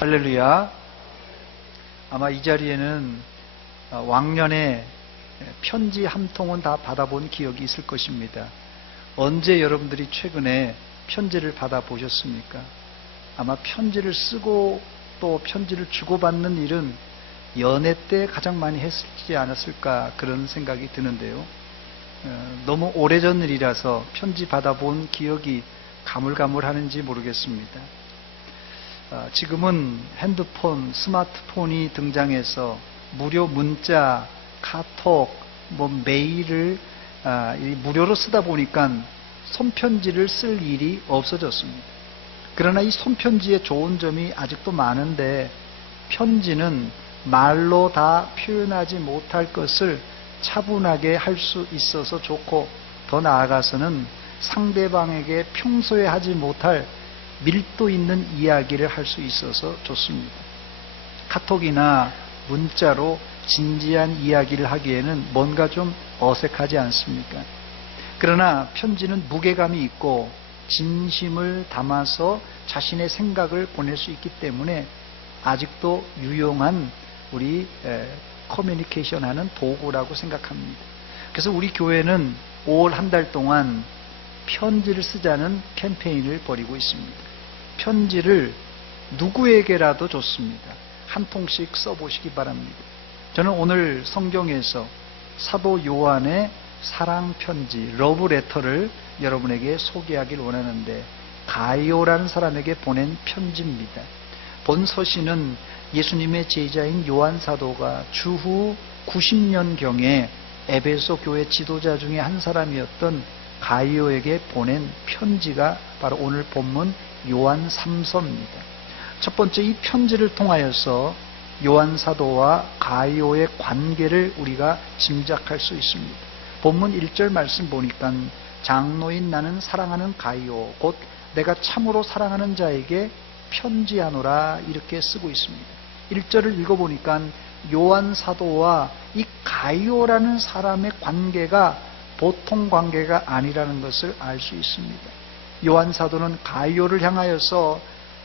할렐루야. 아마 이 자리에는 왕년에 편지 한 통은 다 받아본 기억이 있을 것입니다. 언제 여러분들이 최근에 편지를 받아보셨습니까? 아마 편지를 쓰고 또 편지를 주고받는 일은 연애 때 가장 많이 했지 않았을까 그런 생각이 드는데요. 너무 오래전 일이라서 편지 받아본 기억이 가물가물하는지 모르겠습니다. 지금은 핸드폰, 스마트폰이 등장해서 무료 문자, 카톡, 메일을 무료로 쓰다 보니까 손편지를 쓸 일이 없어졌습니다. 그러나 이 손편지의 좋은 점이 아직도 많은데, 편지는 말로 다 표현하지 못할 것을 차분하게 할 수 있어서 좋고, 더 나아가서는 상대방에게 평소에 하지 못할 밀도 있는 이야기를 할 수 있어서 좋습니다. 카톡이나 문자로 진지한 이야기를 하기에는 뭔가 좀 어색하지 않습니까? 그러나 편지는 무게감이 있고 진심을 담아서 자신의 생각을 보낼 수 있기 때문에 아직도 유용한 우리 커뮤니케이션 하는 도구라고 생각합니다. 그래서 우리 교회는 5월 한 달 동안 편지를 쓰자는 캠페인을 벌이고 있습니다. 편지를 누구에게라도 좋습니다. 한 통씩 써보시기 바랍니다. 저는 오늘 성경에서 사도 요한의 사랑 편지, 러브레터를 여러분에게 소개하길 원하는데, 가이오라는 사람에게 보낸 편지입니다. 본 서신은 예수님의 제자인 요한 사도가 주후 90년경에 에베소 교회 지도자 중에 한 사람이었던 가이오에게 보낸 편지가 바로 오늘 본문 요한 3서입니다. 첫 번째, 이 편지를 통하여서 요한 사도와 가이오의 관계를 우리가 짐작할 수 있습니다. 본문 1절 말씀 보니까 장로인 나는 사랑하는 가이오, 곧 내가 참으로 사랑하는 자에게 편지하노라, 이렇게 쓰고 있습니다. 1절을 읽어보니까 요한 사도와 이 가이오라는 사람의 관계가 보통 관계가 아니라는 것을 알 수 있습니다. 요한 사도는 가이오를 향하여서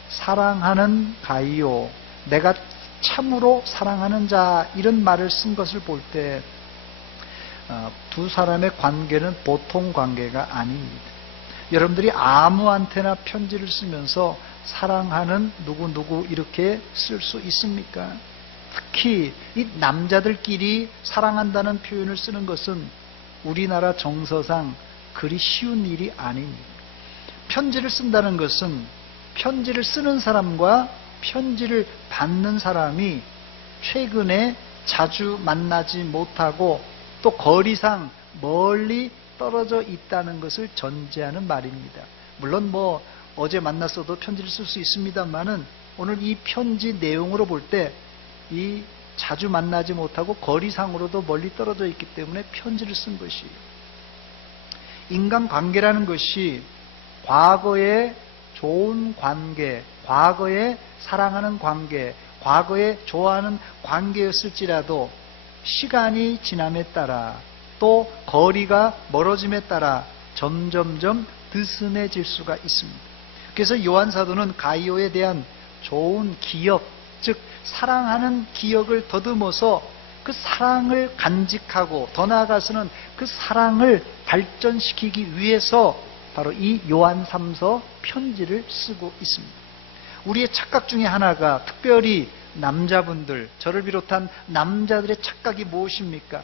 사랑하는 가이오, 내가 참으로 사랑하는 자, 이런 말을 쓴 것을 볼 때 두 사람의 관계는 보통 관계가 아닙니다. 여러분들이 아무한테나 편지를 쓰면서 사랑하는 누구누구 이렇게 쓸 수 있습니까? 특히 이 남자들끼리 사랑한다는 표현을 쓰는 것은 우리나라 정서상 그리 쉬운 일이 아닙니다. 편지를 쓴다는 것은 편지를 쓰는 사람과 편지를 받는 사람이 최근에 자주 만나지 못하고 또 거리상 멀리 떨어져 있다는 것을 전제하는 말입니다. 물론 어제 만났어도 편지를 쓸 수 있습니다만은, 오늘 이 편지 내용으로 볼 때 이 자주 만나지 못하고 거리상으로도 멀리 떨어져 있기 때문에 편지를 쓴 것이에요. 인간관계라는 것이 과거의 좋은 관계, 과거에 사랑하는 관계, 과거에 좋아하는 관계였을지라도 시간이 지남에 따라 또 거리가 멀어짐에 따라 점점점 느슨해질 수가 있습니다. 그래서 요한 사도는 가이오에 대한 좋은 기억, 즉 사랑하는 기억을 더듬어서 그 사랑을 간직하고 더 나아가서는 그 사랑을 발전시키기 위해서 바로 이 요한 3서 편지를 쓰고 있습니다. 우리의 착각 중에 하나가, 특별히 남자분들, 저를 비롯한 남자들의 착각이 무엇입니까?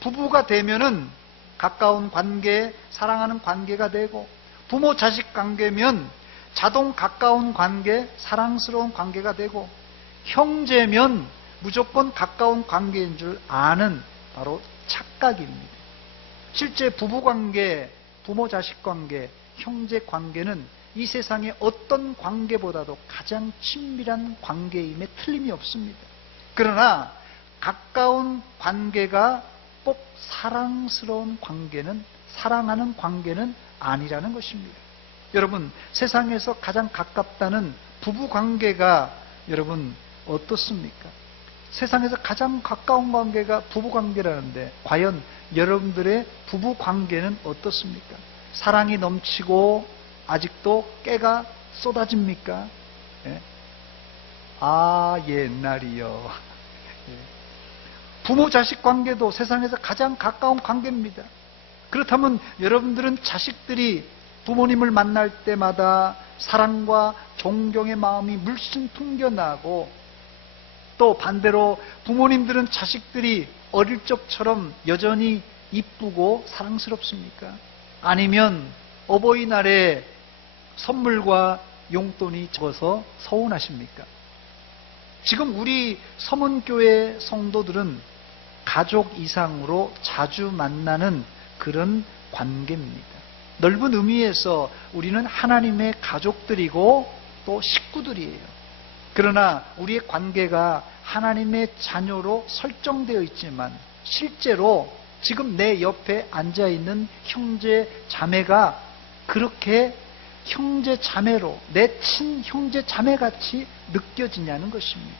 부부가 되면은 가까운 관계, 사랑하는 관계가 되고, 부모 자식 관계면 자동 가까운 관계, 사랑스러운 관계가 되고, 형제면 무조건 가까운 관계인 줄 아는 바로 착각입니다. 실제 부부관계, 부모 자식 관계, 형제 관계는 이 세상의 어떤 관계보다도 가장 친밀한 관계임에 틀림이 없습니다. 그러나 가까운 관계가 꼭 사랑스러운 관계는, 사랑하는 관계는 아니라는 것입니다. 여러분, 세상에서 가장 가깝다는 부부관계가 여러분 어떻습니까? 세상에서 가장 가까운 관계가 부부관계라는데, 과연 여러분들의 부부관계는 어떻습니까? 사랑이 넘치고 아직도 깨가 쏟아집니까? 예? 아, 옛날이요. 부모 자식 관계도 세상에서 가장 가까운 관계입니다. 그렇다면 여러분들은 자식들이 부모님을 만날 때마다 사랑과 존경의 마음이 물씬 풍겨나고, 또 반대로 부모님들은 자식들이 어릴 적처럼 여전히 이쁘고 사랑스럽습니까? 아니면 어버이날에 선물과 용돈이 적어서 서운하십니까? 지금 우리 서문교회 성도들은 가족 이상으로 자주 만나는 그런 관계입니다. 넓은 의미에서 우리는 하나님의 가족들이고 또 식구들이에요. 그러나 우리의 관계가 하나님의 자녀로 설정되어 있지만, 실제로 지금 내 옆에 앉아있는 형제 자매가 그렇게 형제 자매로, 내 친형제 자매같이 느껴지냐는 것입니다.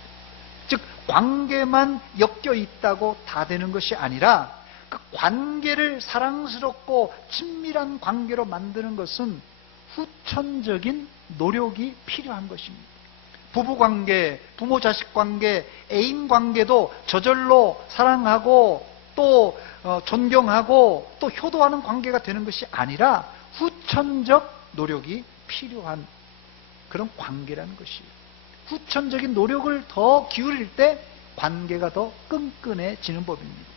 즉, 관계만 엮여 있다고 다 되는 것이 아니라, 그 관계를 사랑스럽고 친밀한 관계로 만드는 것은 후천적인 노력이 필요한 것입니다. 부부관계, 부모자식 관계, 애인 관계도 저절로 사랑하고 또 존경하고 또 효도하는 관계가 되는 것이 아니라 후천적 노력이 필요한 그런 관계라는 것이에요. 후천적인 노력을 더 기울일 때 관계가 더 끈끈해지는 법입니다.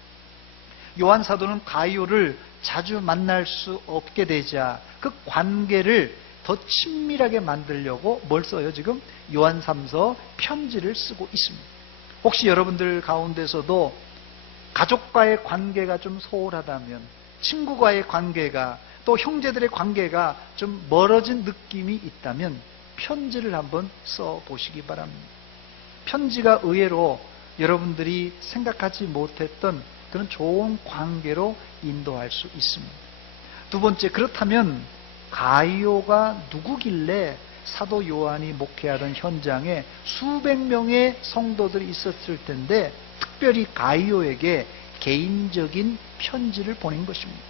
요한 사도는 가이오를 자주 만날 수 없게 되자 그 관계를 더 친밀하게 만들려고 뭘 써요? 지금 요한 3서 편지를 쓰고 있습니다. 혹시 여러분들 가운데서도 가족과의 관계가 좀 소홀하다면, 친구과의 관계가, 또 형제들의 관계가 좀 멀어진 느낌이 있다면 편지를 한번 써보시기 바랍니다. 편지가 의외로 여러분들이 생각하지 못했던 그런 좋은 관계로 인도할 수 있습니다. 두 번째, 그렇다면 가이오가 누구길래 사도 요한이 목회하던 현장에 수백 명의 성도들이 있었을 텐데 특별히 가이오에게 개인적인 편지를 보낸 것입니다.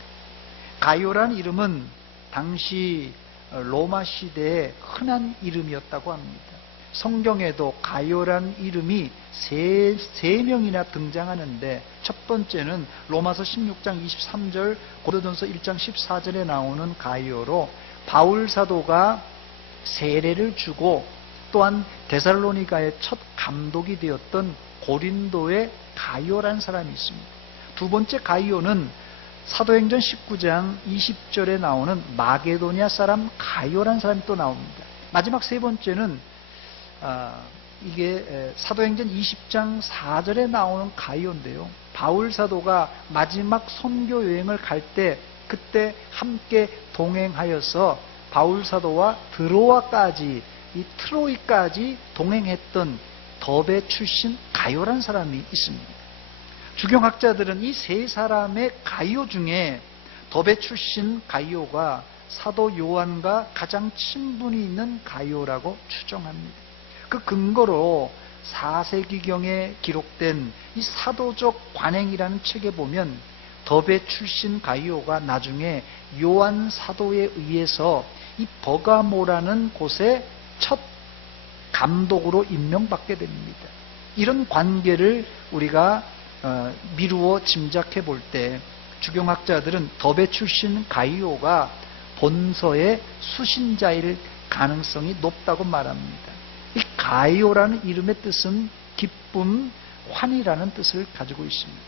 가이오라는 이름은 당시 로마 시대의 흔한 이름이었다고 합니다. 성경에도 가이오라는 이름이 세 명이나 등장하는데, 첫 번째는 로마서 16장 23절, 고린도전서 1장 14절에 나오는 가이오로 바울 사도가 세례를 주고, 또한 데살로니가의 첫 감독이 되었던 고린도의 가이오라는 사람이 있습니다. 두 번째 가이오는 사도행전 19장 20절에 나오는 마게도니아 사람 가이오라는 사람이 또 나옵니다. 마지막 세 번째는 이게 사도행전 20장 4절에 나오는 가이오인데요. 바울 사도가 마지막 선교 여행을 갈 때 그때 함께 동행하여서 바울 사도와 드로아까지, 이 트로이까지 동행했던 더베 출신 가이오라는 사람이 있습니다. 주경학자들은 이 세 사람의 가이오 중에 더베 출신 가이오가 사도 요한과 가장 친분이 있는 가이오라고 추정합니다. 그 근거로 4세기경에 기록된 이 사도적 관행이라는 책에 보면 더베 출신 가이오가 나중에 요한 사도에 의해서 이 버가모라는 곳에 첫 감독으로 임명받게 됩니다. 이런 관계를 우리가 미루어 짐작해 볼 때 주경학자들은 더베 출신 가이오가 본서의 수신자일 가능성이 높다고 말합니다. 이 가이오라는 이름의 뜻은 기쁨, 환희라는 뜻을 가지고 있습니다.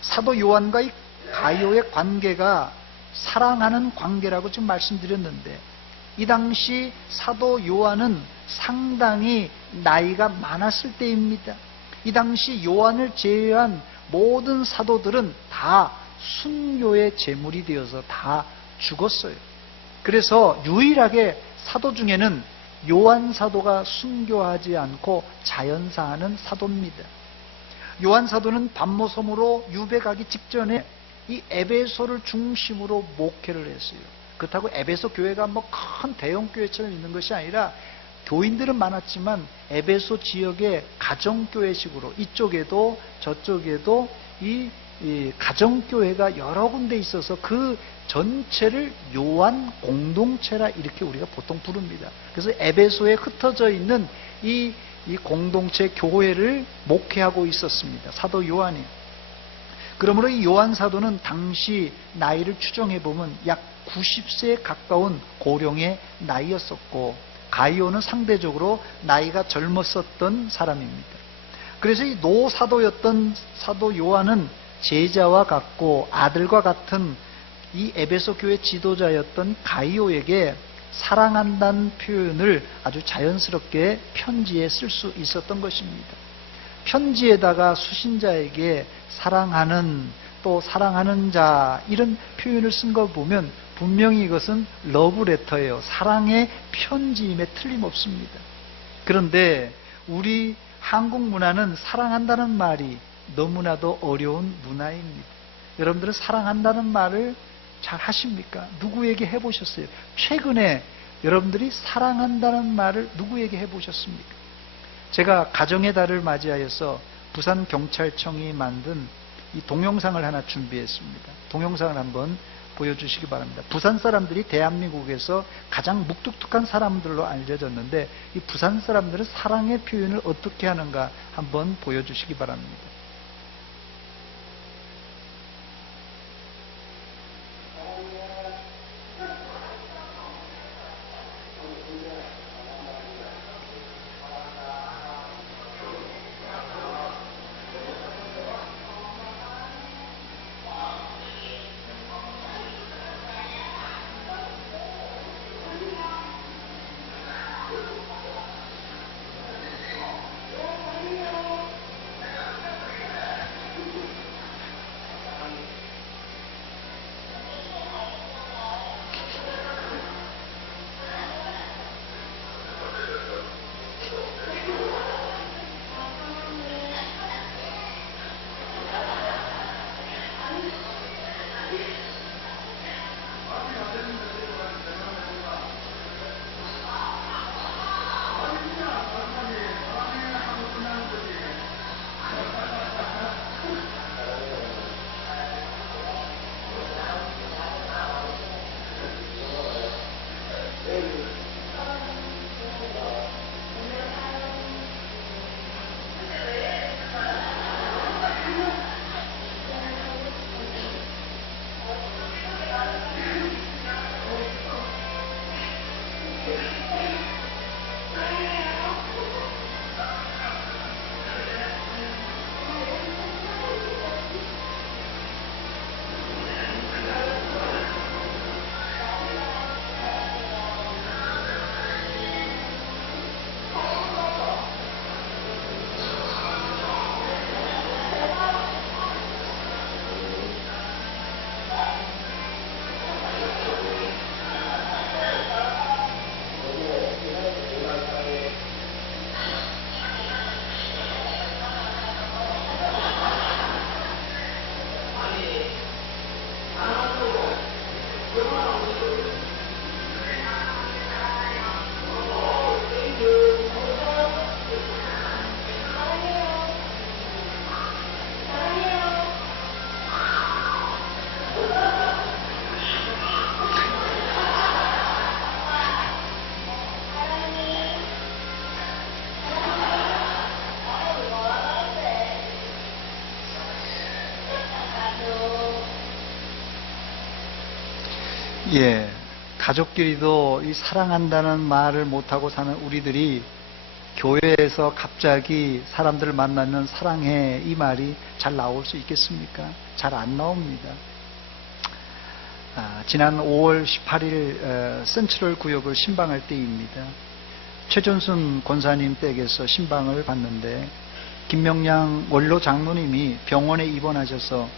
사도 요한과 이 가이오의 관계가 사랑하는 관계라고 지금 말씀드렸는데, 이 당시 사도 요한은 상당히 나이가 많았을 때입니다. 이 당시 요한을 제외한 모든 사도들은 다 순교의 제물이 되어서 다 죽었어요. 그래서 유일하게 사도 중에는 요한 사도가 순교하지 않고 자연사하는 사도입니다. 요한 사도는 반모섬으로 유배 가기 직전에 이 에베소를 중심으로 목회를 했어요. 그렇다고 에베소 교회가 뭐 큰 대형 교회처럼 있는 것이 아니라 교인들은 많았지만 에베소 지역의 가정교회식으로 이쪽에도 저쪽에도 이 가정교회가 여러 군데 있어서 그 전체를 요한 공동체라 이렇게 우리가 보통 부릅니다. 그래서 에베소에 흩어져 있는 이 이 공동체 교회를 목회하고 있었습니다. 사도 요한이. 그러므로 이 요한 사도는 당시 나이를 추정해 보면 약 90세에 가까운 고령의 나이였었고, 가이오는 상대적으로 나이가 젊었었던 사람입니다. 그래서 이 노사도였던 사도 요한은 제자와 같고 아들과 같은 이 에베소 교회 지도자였던 가이오에게 사랑한다는 표현을 아주 자연스럽게 편지에 쓸 수 있었던 것입니다. 편지에다가 수신자에게 사랑하는, 또 사랑하는 자, 이런 표현을 쓴 걸 보면 분명히 이것은 러브레터예요. 사랑의 편지임에 틀림없습니다. 그런데 우리 한국 문화는 사랑한다는 말이 너무나도 어려운 문화입니다. 여러분들은 사랑한다는 말을 잘 하십니까? 누구에게 해보셨어요? 최근에 여러분들이 사랑한다는 말을 누구에게 해보셨습니까? 제가 가정의 달을 맞이하여서 부산경찰청이 만든 이 동영상을 하나 준비했습니다. 동영상을 한번 보여주시기 바랍니다. 부산 사람들이 대한민국에서 가장 묵뚝뚝한 사람들로 알려졌는데, 이 부산 사람들은 사랑의 표현을 어떻게 하는가 한번 보여주시기 바랍니다. 예, 가족끼리도 이 사랑한다는 말을 못하고 사는 우리들이 교회에서 갑자기 사람들을 만나면 사랑해, 이 말이 잘 나올 수 있겠습니까? 잘 안 나옵니다. 지난 5월 18일 센트럴 구역을 신방할 때입니다. 최전순 권사님 댁에서 신방을 받는데, 김명량 원로 장로님이 병원에 입원하셔서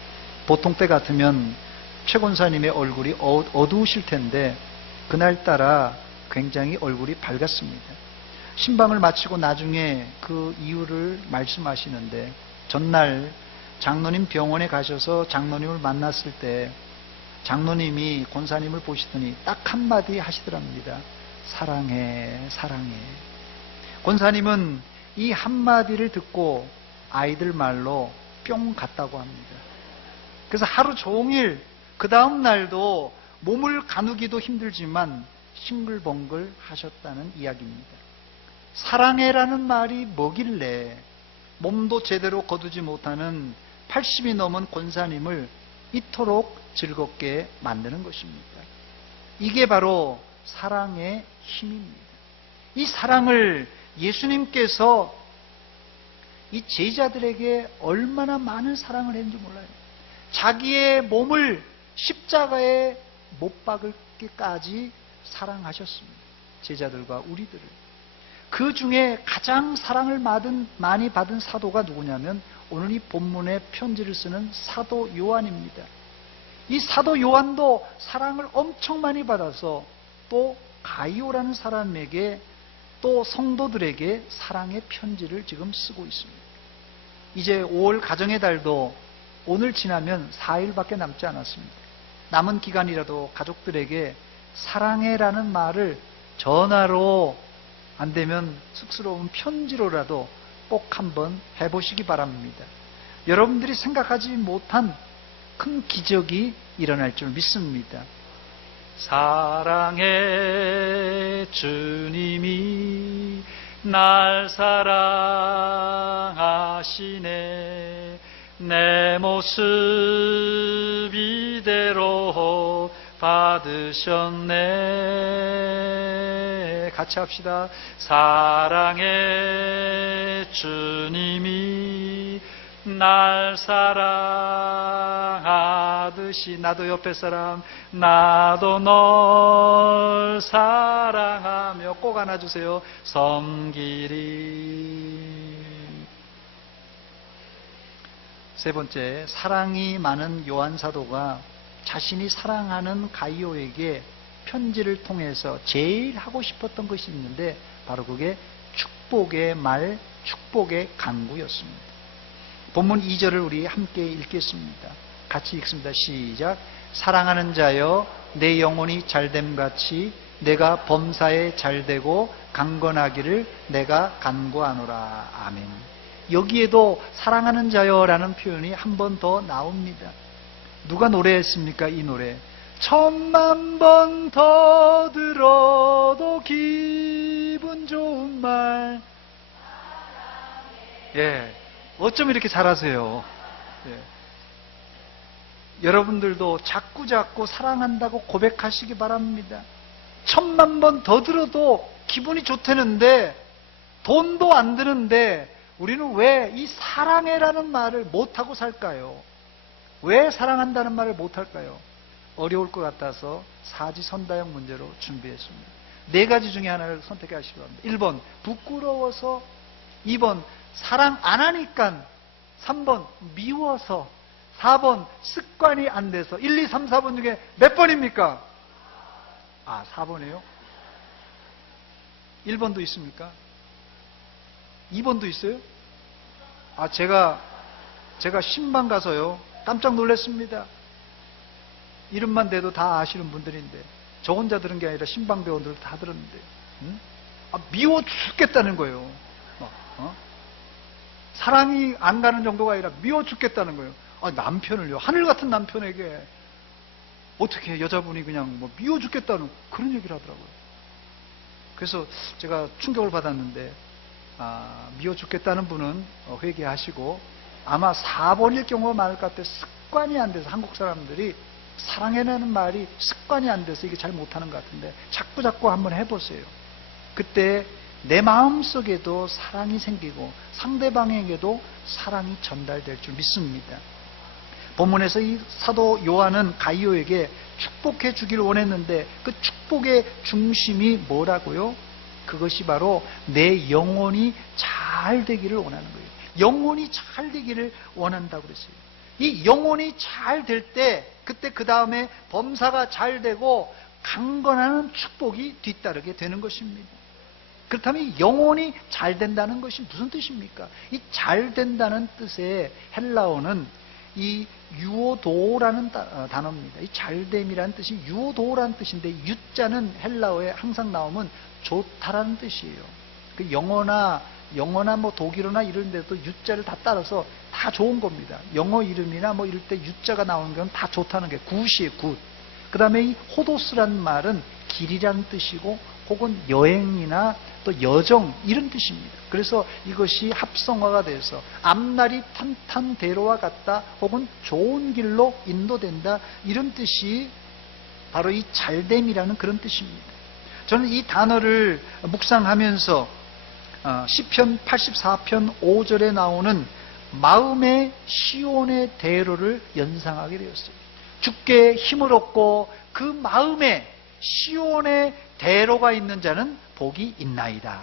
보통 때 같으면 최 권사님의 얼굴이 어두우실 텐데 그날따라 굉장히 얼굴이 밝았습니다. 신방을 마치고 나중에 그 이유를 말씀하시는데, 전날 장로님 병원에 가셔서 장로님을 만났을 때 장로님이 권사님을 보시더니 딱 한마디 하시더랍니다. 사랑해, 사랑해. 권사님은 이 한마디를 듣고 아이들 말로 뿅 갔다고 합니다. 그래서 하루 종일 그 다음 날도 몸을 가누기도 힘들지만 싱글벙글 하셨다는 이야기입니다. 사랑해라는 말이 뭐길래 몸도 제대로 거두지 못하는 80이 넘은 권사님을 이토록 즐겁게 만드는 것입니까? 이게 바로 사랑의 힘입니다. 이 사랑을 예수님께서 이 제자들에게 얼마나 많은 사랑을 했는지 몰라요. 자기의 몸을 십자가에 못 박을까지 사랑하셨습니다. 제자들과 우리들을. 그 중에 가장 사랑을 많이 받은 사도가 누구냐면 오늘 이 본문의 편지를 쓰는 사도 요한입니다. 이 사도 요한도 사랑을 엄청 많이 받아서 또 가이오라는 사람에게 또 성도들에게 사랑의 편지를 지금 쓰고 있습니다. 이제 5월 가정의 달도 오늘 지나면 4일밖에 남지 않았습니다. 남은 기간이라도 가족들에게 사랑해라는 말을 전화로 안 되면 쑥스러운 편지로라도 꼭 한번 해보시기 바랍니다. 여러분들이 생각하지 못한 큰 기적이 일어날 줄 믿습니다. 사랑해 주님이 날 사랑하시네 내 모습 이대로 받으셨네. 같이 합시다. 사랑해 주님이 날 사랑하듯이 나도 옆에 사람 나도 널 사랑하며 꼭 안아주세요. 섬기리. 세 번째, 사랑이 많은 요한 사도가 자신이 사랑하는 가이오에게 편지를 통해서 제일 하고 싶었던 것이 있는데 바로 그게 축복의 말, 축복의 간구였습니다. 본문 2절을 우리 함께 읽겠습니다. 같이 읽습니다. 시작. 사랑하는 자여 내 영혼이 잘됨같이 내가 범사에 잘되고 강건하기를 내가 간구하노라. 아멘. 여기에도 사랑하는 자여라는 표현이 한 번 더 나옵니다. 누가 노래했습니까? 이 노래. 1000만 번 더 들어도 기분 좋은 말. 예. 어쩜 이렇게 잘하세요? 예. 여러분들도 자꾸 사랑한다고 고백하시기 바랍니다. 1000만 번 더 들어도 기분이 좋다는데 돈도 안 드는데 우리는 왜 이 사랑해라는 말을 못하고 살까요? 왜 사랑한다는 말을 못할까요? 어려울 것 같아서 사지선다형 문제로 준비했습니다. 4가지 중에 하나를 선택하시기 바랍니다. 1번 부끄러워서, 2번 사랑 안 하니까, 3번 미워서, 4번 습관이 안 돼서. 1, 2, 3, 4번 중에 몇 번입니까? 4번이에요? 1번도 있습니까? 2번도 있어요? 제가 신방 가서요 깜짝 놀랐습니다. 이름만 대도 다 아시는 분들인데 저 혼자 들은 게 아니라 신방 배원들도 다 들었는데 미워 죽겠다는 거예요. 사랑이 안 가는 정도가 아니라 미워 죽겠다는 거예요. 남편을요, 하늘 같은 남편에게 어떻게 여자분이 그냥 미워 죽겠다는 그런 얘기를 하더라고요. 그래서 제가 충격을 받았는데 미워 죽겠다는 분은 회개하시고 아마 4번일 경우가 많을 것 같아요. 습관이 안 돼서 한국 사람들이 사랑해라는 말이 습관이 안 돼서 이게 잘 못하는 것 같은데 자꾸 한번 해보세요. 그때 내 마음속에도 사랑이 생기고 상대방에게도 사랑이 전달될 줄 믿습니다. 본문에서 이 사도 요한은 가이오에게 축복해 주길 원했는데 그 축복의 중심이 뭐라고요? 그것이 바로 내 영혼이 잘 되기를 원하는 거예요. 영혼이 잘 되기를 원한다고 그랬어요. 이 영혼이 잘 될 때 그때 그 다음에 범사가 잘 되고 강건하는 축복이 뒤따르게 되는 것입니다. 그렇다면 이 영혼이 잘 된다는 것이 무슨 뜻입니까? 이 잘 된다는 뜻의 헬라어는 이 유오도라는 단어입니다. 이 잘됨이라는 뜻이 유오도라는 뜻인데 유자는 헬라어에 항상 나오면 좋다라는 뜻이에요. 그 영어나 독일어나 이런 데도 유자를 다 따라서 다 좋은 겁니다. 영어 이름이나 이럴 때 유자가 나오는 건 다 좋다는 게 굿이에요, 굿. 그 다음에 이 호도스라는 말은 길이라는 뜻이고 혹은 여행이나 또 여정 이런 뜻입니다. 그래서 이것이 합성어가 돼서 앞날이 탄탄대로와 같다 혹은 좋은 길로 인도된다 이런 뜻이 바로 이 잘됨이라는 그런 뜻입니다. 저는 이 단어를 묵상하면서 시편 84편 5절에 나오는 마음의 시온의 대로를 연상하게 되었어요. 주께 힘을 얻고 그 마음에 시온의 대로가 있는 자는 복이 있나이다.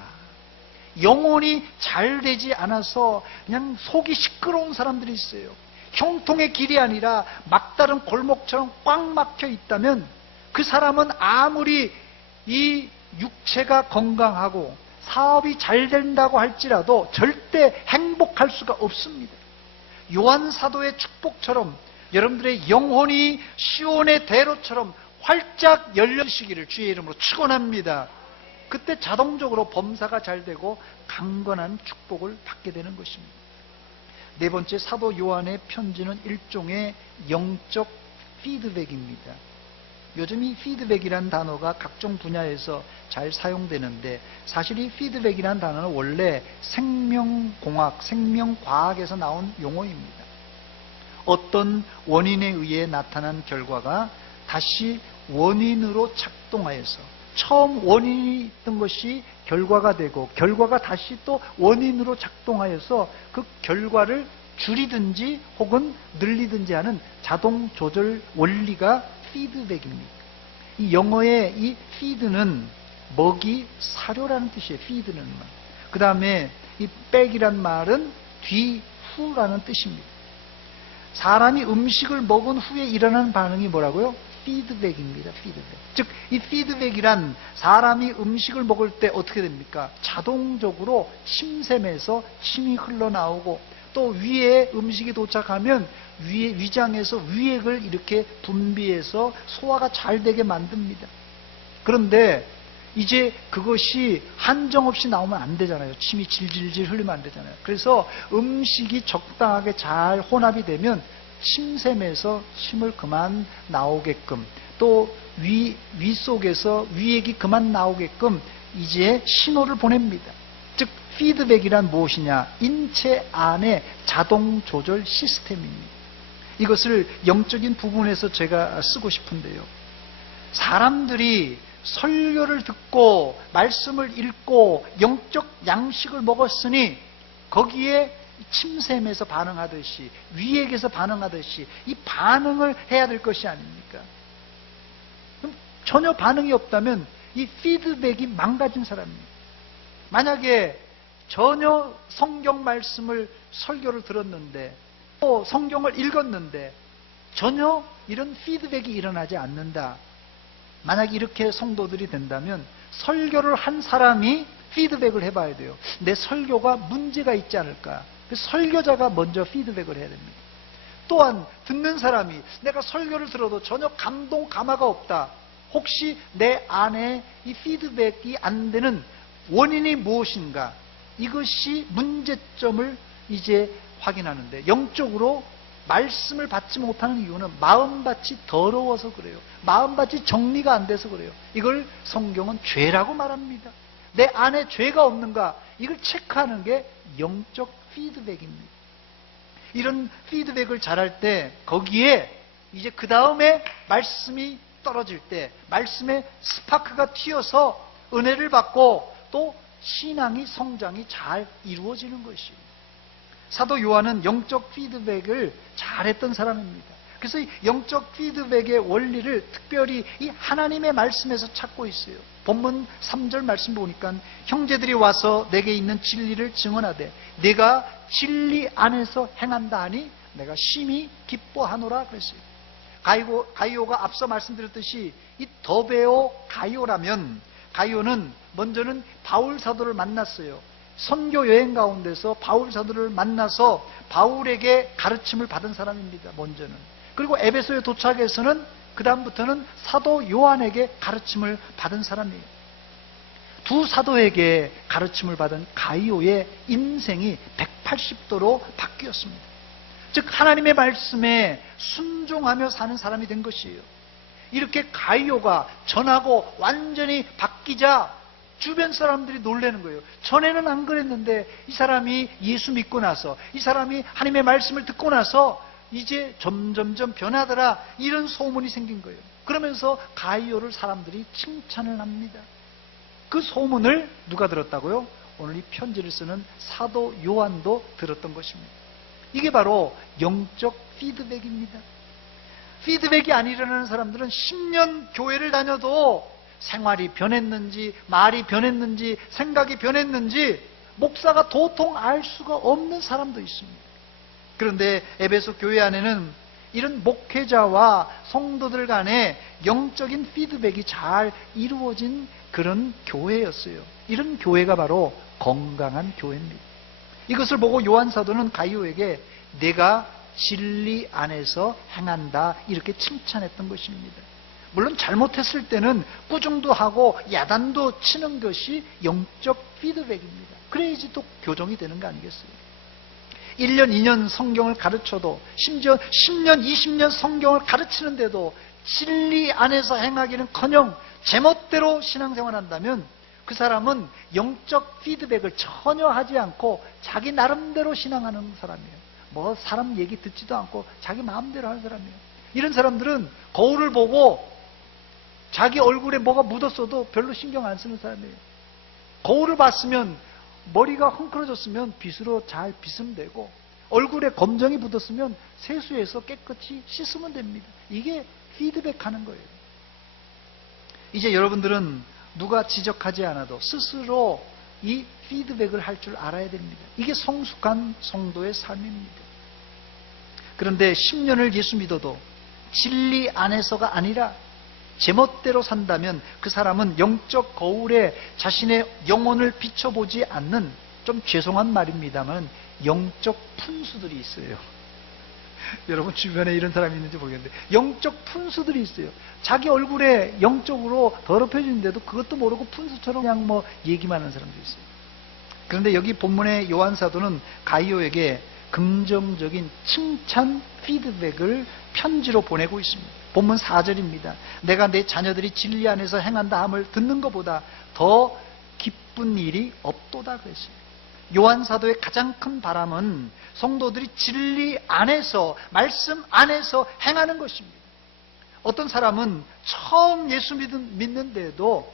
영혼이 잘 되지 않아서 그냥 속이 시끄러운 사람들이 있어요. 형통의 길이 아니라 막다른 골목처럼 꽉 막혀 있다면 그 사람은 아무리 이 육체가 건강하고 사업이 잘 된다고 할지라도 절대 행복할 수가 없습니다. 요한 사도의 축복처럼 여러분들의 영혼이 시온의 대로처럼 활짝 열려지시기를 주의 이름으로 축원합니다. 그때 자동적으로 범사가 잘 되고 강건한 축복을 받게 되는 것입니다. 네 번째, 사도 요한의 편지는 일종의 영적 피드백입니다. 요즘 이 피드백이라는 단어가 각종 분야에서 잘 사용되는데 사실 이 피드백이라는 단어는 원래 생명공학, 생명과학에서 나온 용어입니다. 어떤 원인에 의해 나타난 결과가 다시 원인으로 작동하여서 처음 원인이 있던 것이 결과가 되고 결과가 다시 또 원인으로 작동하여서 그 결과를 줄이든지 혹은 늘리든지 하는 자동 조절 원리가 피드백입니다. 이 영어의 이 feed는 먹이, 사료라는 뜻이에요. feed는 말. 그 다음에 이 back이란 말은 뒤, 후라는 뜻입니다. 사람이 음식을 먹은 후에 일어나는 반응이 뭐라고요? 피드백입니다. 피드백. 즉, 이 피드백이란 사람이 음식을 먹을 때 어떻게 됩니까? 자동적으로 침샘에서 침이 흘러나오고 또 위에 음식이 도착하면 위장에서 위액을 이렇게 분비해서 소화가 잘 되게 만듭니다. 그런데 이제 그것이 한정없이 나오면 안 되잖아요. 침이 질질질 흘리면 안 되잖아요. 그래서 음식이 적당하게 잘 혼합이 되면 침샘에서 침을 그만 나오게끔 또 위 속에서 위액이 그만 나오게끔 이제 신호를 보냅니다. 즉 피드백이란 무엇이냐? 인체 안의 자동 조절 시스템입니다. 이것을 영적인 부분에서 제가 쓰고 싶은데요. 사람들이 설교를 듣고 말씀을 읽고 영적 양식을 먹었으니 거기에 침샘에서 반응하듯이 위액에서 반응하듯이 이 반응을 해야 될 것이 아닙니까? 그럼 전혀 반응이 없다면 이 피드백이 망가진 사람입니다. 만약에 전혀 성경 말씀을 설교를 들었는데 또 성경을 읽었는데 전혀 이런 피드백이 일어나지 않는다. 만약 이렇게 성도들이 된다면 설교를 한 사람이 피드백을 해봐야 돼요. 내 설교가 문제가 있지 않을까? 설교자가 먼저 피드백을 해야 됩니다. 또한 듣는 사람이 내가 설교를 들어도 전혀 감동, 감화가 없다. 혹시 내 안에 이 피드백이 안 되는 원인이 무엇인가? 이것이 문제점을 이제 확인하는데 영적으로 말씀을 받지 못하는 이유는 마음밭이 더러워서 그래요. 마음밭이 정리가 안 돼서 그래요. 이걸 성경은 죄라고 말합니다. 내 안에 죄가 없는가? 이걸 체크하는 게 영적 피드백입니다. 이런 피드백을 잘할 때 거기에 이제 그 다음에 말씀이 떨어질 때 말씀의 스파크가 튀어서 은혜를 받고 또 신앙이 성장이 잘 이루어지는 것이에요. 사도 요한은 영적 피드백을 잘했던 사람입니다. 그래서 이 영적 피드백의 원리를 특별히 이 하나님의 말씀에서 찾고 있어요. 본문 3절 말씀 보니까 형제들이 와서 내게 있는 진리를 증언하되 내가 진리 안에서 행한다 하니 내가 심히 기뻐하노라 그랬어요. 가이오가 앞서 말씀드렸듯이 이 더베오 가이오라면 가이오는 먼저는 바울 사도를 만났어요. 선교 여행 가운데서 바울 사도를 만나서 바울에게 가르침을 받은 사람입니다. 먼저는. 그리고 에베소에 도착해서는 그 다음부터는 사도 요한에게 가르침을 받은 사람이에요. 두 사도에게 가르침을 받은 가이오의 인생이 180도로 바뀌었습니다. 즉 하나님의 말씀에 순종하며 사는 사람이 된 것이에요. 이렇게 가이오가 전하고 완전히 바뀌자 주변 사람들이 놀라는 거예요. 전에는 안 그랬는데 이 사람이 예수 믿고 나서, 이 사람이 하나님의 말씀을 듣고 나서 이제 점점점 변하더라, 이런 소문이 생긴 거예요. 그러면서 가이오를 사람들이 칭찬을 합니다. 그 소문을 누가 들었다고요? 오늘 이 편지를 쓰는 사도 요한도 들었던 것입니다. 이게 바로 영적 피드백입니다. 피드백이 안 일어나는 사람들은 10년 교회를 다녀도 생활이 변했는지, 말이 변했는지, 생각이 변했는지 목사가 도통 알 수가 없는 사람도 있습니다. 그런데 에베소 교회 안에는 이런 목회자와 성도들 간의 영적인 피드백이 잘 이루어진 그런 교회였어요. 이런 교회가 바로 건강한 교회입니다. 이것을 보고 요한 사도는 가이오에게 내가 진리 안에서 행한다, 이렇게 칭찬했던 것입니다. 물론 잘못했을 때는 꾸중도 하고 야단도 치는 것이 영적 피드백입니다. 그래야지 또 교정이 되는 거 아니겠어요? 1년, 2년 성경을 가르쳐도, 심지어 10년, 20년 성경을 가르치는데도 진리 안에서 행하기는커녕 제멋대로 신앙생활한다면 그 사람은 영적 피드백을 전혀 하지 않고 자기 나름대로 신앙하는 사람이에요. 뭐 사람 얘기 듣지도 않고 자기 마음대로 하는 사람이에요. 이런 사람들은 거울을 보고 자기 얼굴에 뭐가 묻었어도 별로 신경 안 쓰는 사람이에요. 거울을 봤으면 머리가 헝클어졌으면 빗으로 잘 빗으면 되고, 얼굴에 검정이 묻었으면 세수해서 깨끗이 씻으면 됩니다. 이게 피드백하는 거예요. 이제 여러분들은 누가 지적하지 않아도 스스로 이 피드백을 할 줄 알아야 됩니다. 이게 성숙한 성도의 삶입니다. 그런데 10년을 예수 믿어도 진리 안에서가 아니라 제멋대로 산다면 그 사람은 영적 거울에 자신의 영혼을 비춰보지 않는, 좀 죄송한 말입니다만, 영적 푼수들이 있어요. 여러분 주변에 이런 사람이 있는지 모르겠는데 영적 푼수들이 있어요. 자기 얼굴에 영적으로 더럽혀지는데도 그것도 모르고 푼수처럼 그냥 뭐 얘기만 하는 사람도 있어요. 그런데 여기 본문의 요한 사도는 가이오에게 긍정적인 칭찬 피드백을 편지로 보내고 있습니다. 본문 4절입니다. 내가 내 자녀들이 진리 안에서 행한다 함을 듣는 것보다 더 기쁜 일이 없도다 그랬어요. 요한 사도의 가장 큰 바람은 성도들이 진리 안에서, 말씀 안에서 행하는 것입니다. 어떤 사람은 처음 예수 믿는데도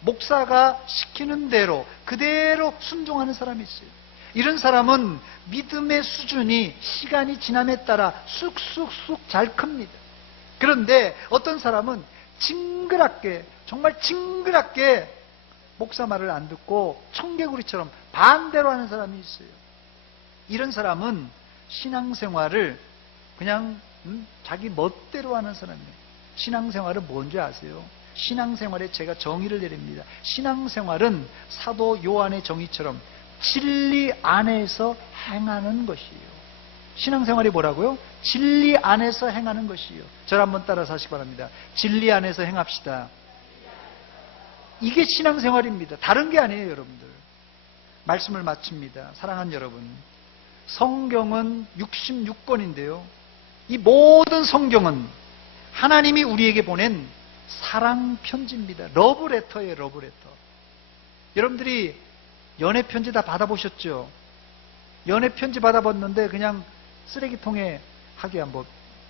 목사가 시키는 대로 그대로 순종하는 사람이 있어요. 이런 사람은 믿음의 수준이 시간이 지남에 따라 쑥쑥쑥 잘 큽니다. 그런데 어떤 사람은 징그럽게, 정말 징그럽게 목사 말을 안 듣고 청개구리처럼 반대로 하는 사람이 있어요. 이런 사람은 신앙생활을 그냥 자기 멋대로 하는 사람이에요. 신앙생활은 뭔지 아세요? 신앙생활에 제가 정의를 내립니다. 신앙생활은 사도 요한의 정의처럼 진리 안에서 행하는 것이에요. 신앙생활이 뭐라고요? 진리 안에서 행하는 것이에요. 저를 한번 따라서 하시기 바랍니다. 진리 안에서 행합시다. 이게 신앙생활입니다. 다른 게 아니에요, 여러분들. 말씀을 마칩니다. 사랑하는 여러분, 성경은 66권인데요. 이 모든 성경은 하나님이 우리에게 보낸 사랑 편지입니다. 러브레터예요, 러브레터. 여러분들이 연애 편지 다 받아보셨죠? 연애 편지 받아봤는데 그냥 쓰레기통에, 하기야 뭐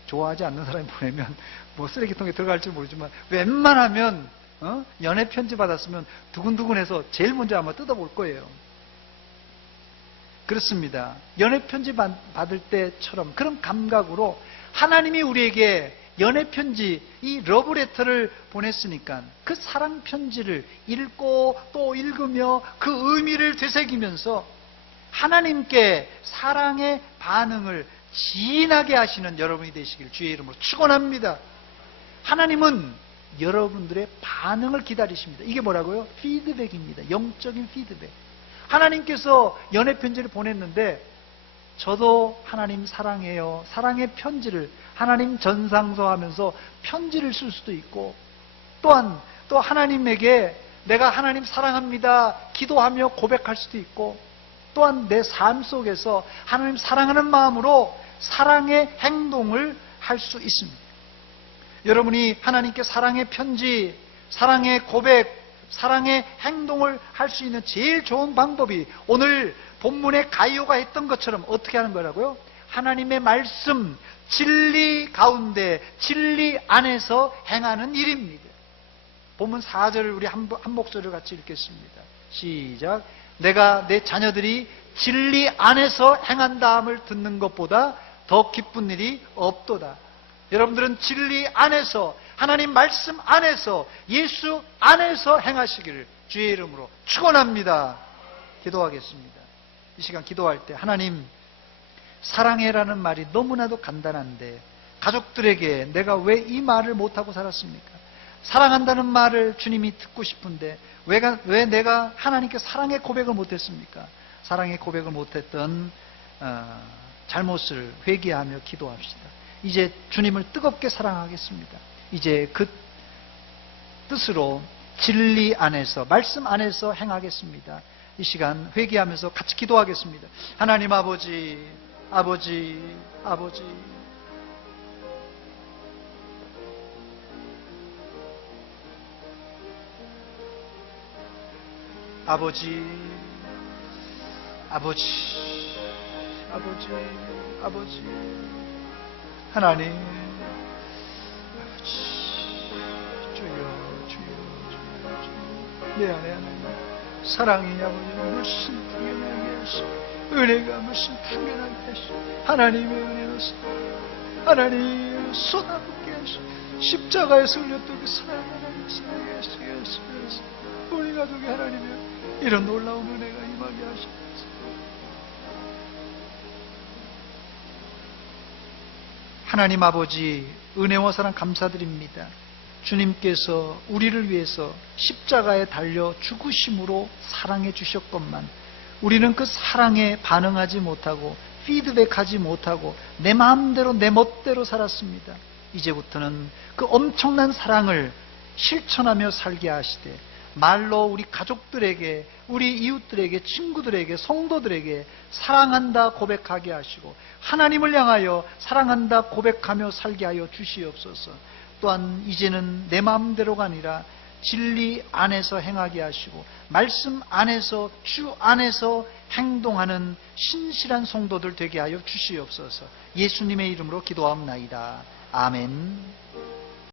좋아하지 않는 사람이 보내면 뭐 쓰레기통에 들어갈지 모르지만 웬만하면 연애 편지 받았으면 두근두근해서 제일 먼저 아마 뜯어볼 거예요. 그렇습니다. 연애 편지 받을 때처럼 그런 감각으로 하나님이 우리에게 연애 편지, 이 러브레터를 보냈으니까 그 사랑 편지를 읽고 또 읽으며 그 의미를 되새기면서 하나님께 사랑의 반응을 진하게 하시는 여러분이 되시길 주의 이름으로 축원합니다. 하나님은 여러분들의 반응을 기다리십니다. 이게 뭐라고요? 피드백입니다. 영적인 피드백. 하나님께서 연애 편지를 보냈는데 저도 하나님 사랑해요, 사랑의 편지를 하나님 전상서 하면서 편지를 쓸 수도 있고, 또한 또 하나님에게 내가 하나님 사랑합니다 기도하며 고백할 수도 있고, 또한 내 삶 속에서 하나님 사랑하는 마음으로 사랑의 행동을 할 수 있습니다. 여러분이 하나님께 사랑의 편지, 사랑의 고백, 사랑의 행동을 할 수 있는 제일 좋은 방법이 오늘 본문의 가이오가 했던 것처럼 어떻게 하는 거라고요? 하나님의 말씀, 진리 가운데, 진리 안에서 행하는 일입니다. 본문 4절을 우리 한 목소리로 같이 읽겠습니다. 시작. 내가 내 자녀들이 진리 안에서 행한다함을 듣는 것보다 더 기쁜 일이 없도다. 여러분들은 진리 안에서, 하나님 말씀 안에서, 예수 안에서 행하시기를 주의 이름으로 축원합니다. 기도하겠습니다. 이 시간 기도할 때 하나님, 사랑해라는 말이 너무나도 간단한데 가족들에게 내가 왜 이 말을 못하고 살았습니까? 사랑한다는 말을 주님이 듣고 싶은데 왜 내가 하나님께 사랑의 고백을 못했습니까? 사랑의 고백을 못했던 잘못을 회개하며 기도합시다. 이제 주님을 뜨겁게 사랑하겠습니다. 이제 그 뜻으로 진리 안에서, 말씀 안에서 행하겠습니다. 이 시간 회개하면서 같이 기도하겠습니다. 하나님 아버지, 아버지, 아버지, 아버지, 아버지, 아버지, 아버지, 하나님, 아버지, 주여, 주여, 주여, 주여, 내 안에 하나님 사랑이 아버지 물씬 풍겨나게 하시고 은혜가 물씬 풍겨나게 하시고 하나님의 은혜로서 하나님 쏟아붓게 하시고 십자가에서 흘렸던 그 사랑 하나님 사랑하게 하시고 우리 가족이 하나님의 이런 놀라운 은혜가 임하게 하시옵소서. 하나님 아버지, 은혜와 사랑 감사드립니다. 주님께서 우리를 위해서 십자가에 달려 죽으심으로 사랑해 주셨건만 우리는 그 사랑에 반응하지 못하고 피드백하지 못하고 내 마음대로 내 멋대로 살았습니다. 이제부터는 그 엄청난 사랑을 실천하며 살게 하시되 말로 우리 가족들에게, 우리 이웃들에게, 친구들에게, 성도들에게 사랑한다 고백하게 하시고 하나님을 향하여 사랑한다 고백하며 살게 하여 주시옵소서. 또한 이제는 내 마음대로가 아니라 진리 안에서 행하게 하시고 말씀 안에서, 주 안에서 행동하는 신실한 성도들 되게 하여 주시옵소서. 예수님의 이름으로 기도하옵나이다. 아멘.